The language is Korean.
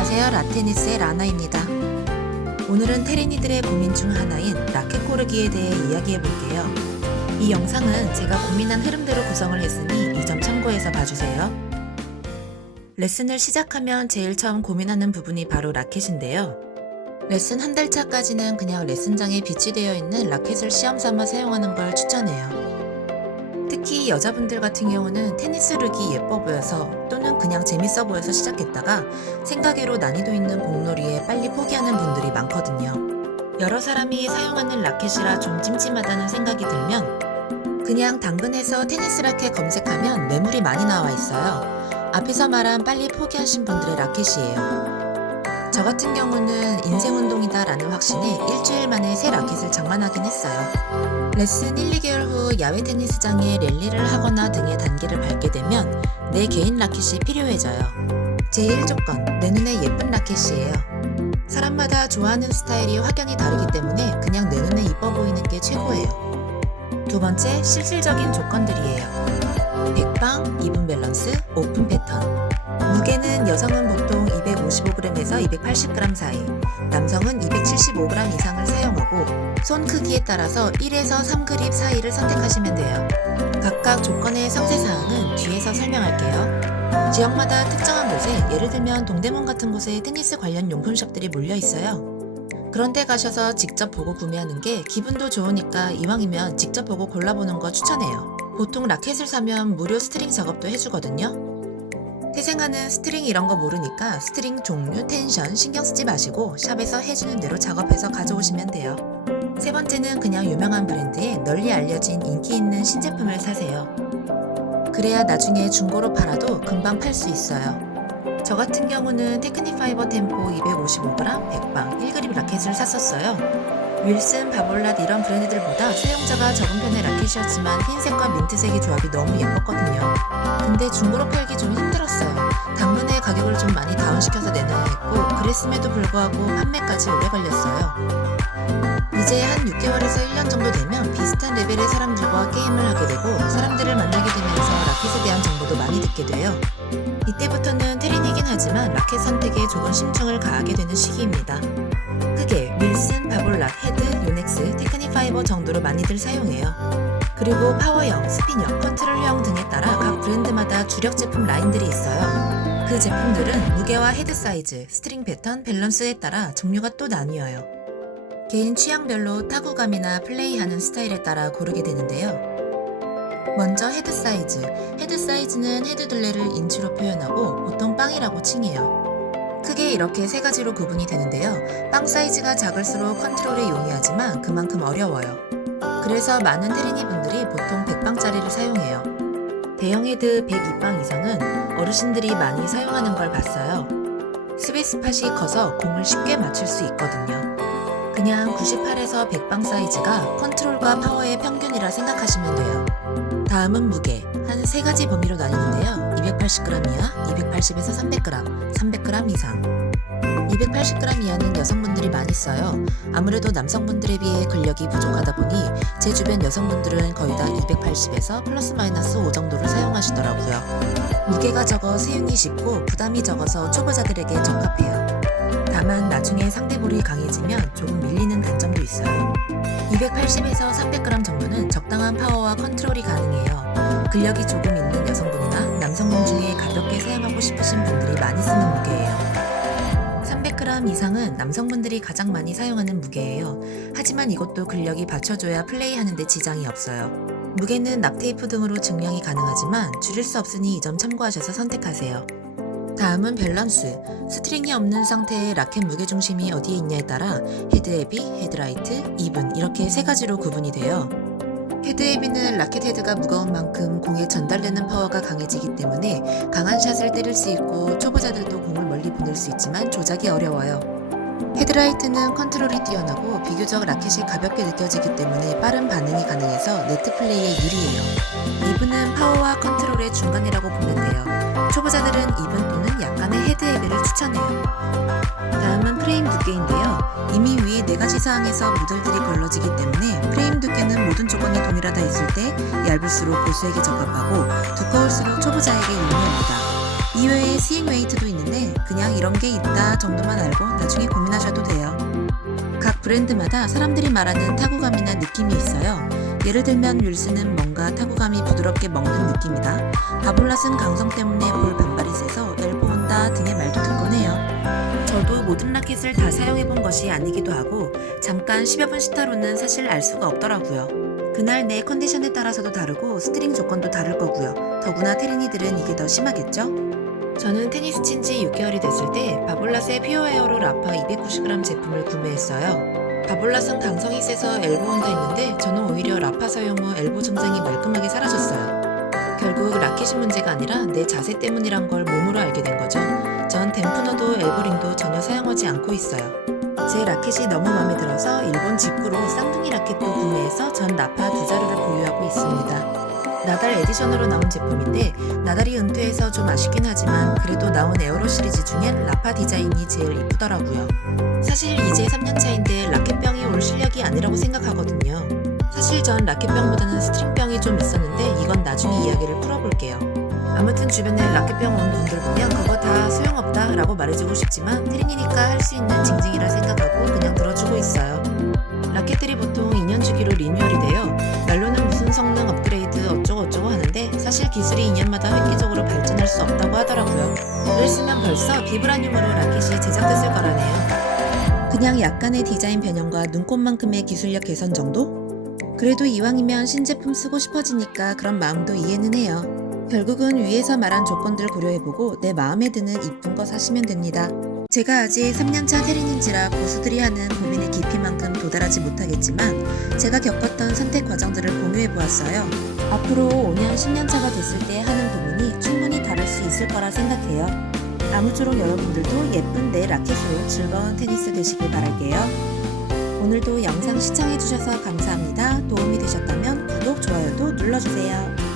안녕하세요. 라테니스의 라나입니다. 오늘은 테린이들의 고민 중 하나인 라켓 고르기에 대해 이야기해 볼게요. 이 영상은 제가 고민한 흐름대로 구성을 했으니 이 점 참고해서 봐주세요. 레슨을 시작하면 제일 처음 고민하는 부분이 바로 라켓인데요. 레슨 한 달 차까지는 그냥 레슨장에 비치되어 있는 라켓을 시험 삼아 사용하는 걸 추천해요. 특히 여자분들 같은 경우는 테니스 룩이 예뻐 보여서 또는 그냥 재밌어 보여서 시작했다가 생각외로 난이도 있는 공놀이에 빨리 포기하는 분들이 많거든요. 여러 사람이 사용하는 라켓이라 좀 찜찜하다는 생각이 들면 그냥 당근에서 테니스 라켓 검색하면 매물이 많이 나와 있어요. 앞에서 말한 빨리 포기하신 분들의 라켓이에요. 저 같은 경우는 인생 운동이다 라는 확신에 일주일 만에 새 라켓을 장만하긴 했어요. 레슨 1, 2개월 후 야외 테니스장에 랠리를 하거나 등의 단계를 밟게 되면 내 개인 라켓이 필요해져요. 제1조건, 내 눈에 예쁜 라켓이에요. 사람마다 좋아하는 스타일이 확연히 다르기 때문에 그냥 내 눈에 이뻐 보이는 게 최고예요. 두 번째, 실질적인 조건들이에요. 백방, 이분 밸런스, 오픈 패턴. 무게는 여성은 보통 255g에서 280g 사이, 남성은 275g 이상을 사용하고 손 크기에 따라서 1에서 3그립 사이를 선택하시면 돼요. 각각 조건의 상세사항은 뒤에서 설명할게요. 지역마다 특정한 곳에 예를 들면 동대문 같은 곳에 테니스 관련 용품숍들이 몰려 있어요. 그런데 가셔서 직접 보고 구매하는 게 기분도 좋으니까 이왕이면 직접 보고 골라보는 거 추천해요. 보통 라켓을 사면 무료 스트링 작업도 해주거든요. 태생하는 스트링 이런 거 모르니까 스트링 종류, 텐션 신경 쓰지 마시고 샵에서 해주는 대로 작업해서 가져오시면 돼요. 세 번째는 그냥 유명한 브랜드에 널리 알려진 인기 있는 신제품을 사세요. 그래야 나중에 중고로 팔아도 금방 팔 수 있어요. 저 같은 경우는 테크니파이버 템포 255g, 100방, 1그립 라켓을 샀었어요. 윌슨, 바볼랏 이런 브랜드들보다 사용자가 적은 편의 라켓이었지만 흰색과 민트색의 조합이 너무 예뻤거든요. 근데 중고로 팔기 좀 힘들었어요. 당근에 가격을 좀 많이 다운시켜서 내놔야 했고 그랬음에도 불구하고 판매까지 오래 걸렸어요. 이제 한 6개월에서 1년 정도 되면 비슷한 레벨의 사람들과 게임을 하게 되고 사람들을 만나게 되면서 라켓에 대한 정보도 많이 듣게 돼요. 이때부터는 테린이긴 하지만 라켓 선택에 조금 심층을 가하게 되는 시기입니다. 크게 윌슨, 바볼랏, 헤드, 요넥스, 테크니파이버 정도로 많이들 사용해요. 그리고 파워형, 스핀형, 컨트롤형 등에 따라 각 브랜드마다 주력 제품 라인들이 있어요. 그 제품들은 무게와 헤드 사이즈, 스트링 패턴, 밸런스에 따라 종류가 또 나뉘어요. 개인 취향별로 타구감이나 플레이하는 스타일에 따라 고르게 되는데요. 먼저 헤드 사이즈. 헤드 사이즈는 헤드 둘레를 인치로 표현하고 보통 빵이라고 칭해요. 크게 이렇게 세 가지로 구분이 되는데요. 빵 사이즈가 작을수록 컨트롤에 용이하지만 그만큼 어려워요. 그래서 많은 테린이 분들이 보통 100방짜리를 사용해요. 대형 헤드 102방 이상은 어르신들이 많이 사용하는 걸 봤어요. 스윗 스팟이 커서 공을 쉽게 맞출 수 있거든요. 그냥 98에서 100방 사이즈가 컨트롤과 파워의 평균이라 생각하시면 돼요. 다음은 무게. 한 3가지 범위로 나뉘는데요. 280g 이하, 280에서 300g, 300g 이상. 280g 이하는 여성분들이 많이 써요. 아무래도 남성분들에 비해 근력이 부족하다 보니 제 주변 여성분들은 거의 다 280에서 플러스 마이너스 5 정도를 사용하시더라고요. 무게가 적어 세우기 쉽고 부담이 적어서 초보자들에게 적합해요. 다만 나중에 상대볼이 강해지면 조금 밀리는 단점도 있어요. 280에서 300g 정도는 적당한 파워와 컨트롤이 가능해요. 근력이 조금 있는 여성분이나 남성분 중에 가볍게 사용하고 싶으신 분들이 많이 쓰는 무게예요. 300g 이상은 남성분들이 가장 많이 사용하는 무게예요. 하지만 이것도 근력이 받쳐줘야 플레이하는데 지장이 없어요. 무게는 납테이프 등으로 증량이 가능하지만 줄일 수 없으니 이 점 참고하셔서 선택하세요. 다음은 밸런스. 스트링이 없는 상태의 라켓 무게중심이 어디에 있냐에 따라 헤드 헤비, 헤드라이트, 이븐 이렇게 세 가지로 구분이 돼요. 헤드 헤비는 라켓 헤드가 무거운 만큼 공에 전달되는 파워가 강해지기 때문에 강한 샷을 때릴 수 있고 초보자들도 공을 멀리 보낼 수 있지만 조작이 어려워요. 헤드라이트는 컨트롤이 뛰어나고 비교적 라켓이 가볍게 느껴지기 때문에 빠른 반응이 가능해서 네트 플레이에 유리해요. 이븐은 파워와 컨트롤의 중간이라고 보면 돼요. 초보자들은 이븐 또는 약간의 헤드 헤비를 추천해요. 다음은 프레임 두께인데요. 이미 위 4가지 사항에서 모델들이 걸러지기 때문에 프레임 두께는 모든 조건이 동일하다 했을 때 얇을수록 고수에게 적합하고 두꺼울수록 초보자에게 유리합니다. 이외에 스윙 웨이트도 있는데 그냥 이런 게 있다 정도만 알고 나중에 고민하셔도 돼요. 각 브랜드마다 사람들이 말하는 타구감이나 느낌이 있어요. 예를 들면 윌슨은 뭔가 타구감이 부드럽게 먹는 느낌이다. 바볼랏은 강성 때문에 볼 반발이 세서 엘보 온다 등의 말도 듣곤 해요. 저도 모든 라켓을 다 사용해본 것이 아니기도 하고 잠깐 10여 분 시타로는 사실 알 수가 없더라고요. 그날 내 컨디션에 따라서도 다르고 스트링 조건도 다를 거고요. 더구나 테린이들은 이게 더 심하겠죠? 저는 테니스 친 지 6개월이 됐을 때 바볼랏의 퓨어 에어로 라파 290g 제품을 구매했어요. 바볼랏은 강성이 세서 엘보 온다 했는데 저는 오히려 라파 사용 후 엘보 증상이 말끔하게 사라졌어요. 결국 라켓이 문제가 아니라 내 자세 때문이란 걸 몸으로 알게 된 거죠. 전 댐프너도 엘보링도 전혀 사용하지 않고 있어요. 제 라켓이 너무 마음에 들어서 일본 직구로 쌍둥이 라켓도 구매해서 전 라파 두 자루를 보유하고 있습니다. 나달 에디션으로 나온 제품인데 나달이 은퇴해서 좀 아쉽긴 하지만 그래도 나온 에어로 시리즈 중엔 라파 디자인이 제일 이쁘더라고요. 사실 이제 3년차인데 라켓병이 올 실력이 아니라고 생각하거든요. 사실 전 라켓병보다는 스트링병이 좀 있었는데 이건 나중에 이야기를 풀어볼게요. 아무튼 주변에 라켓병 온 분들 보면 그거 다 소용없다 라고 말해주고 싶지만 테린이니까 할 수 있는 징징이라 생각하고 그냥 들어주고 있어요. 라켓들이 보통 2년 주기로 리뉴얼이 돼요. 말로는 무슨 성능 업그레이드 어쩌고저쩌고 하는데 사실 기술이 2년마다 획기적으로 발전할 수 없다고 하더라고요. 그랬으면 벌써 비브라늄으로 라켓이 제작됐을 거라네요. 그냥 약간의 디자인 변형과 눈곱만큼의 기술력 개선 정도? 그래도 이왕이면 신제품 쓰고 싶어지니까 그런 마음도 이해는 해요. 결국은 위에서 말한 조건들 고려해보고 내 마음에 드는 이쁜 거 사시면 됩니다. 제가 아직 3년차 테린인지라 고수들이 하는 고민의 깊이만큼 도달하지 못하겠지만 제가 겪었던 선택 과정들을 공유해보았어요. 앞으로 5년, 10년차가 됐을 때 하는 고민이 충분히 다를 수 있을 거라 생각해요. 아무쪼록 여러분들도 예쁜 내 라켓으로 즐거운 테니스 되시길 바랄게요. 오늘도 영상 시청해주셔서 감사합니다. 도움이 되셨다면 구독, 좋아요도 눌러주세요.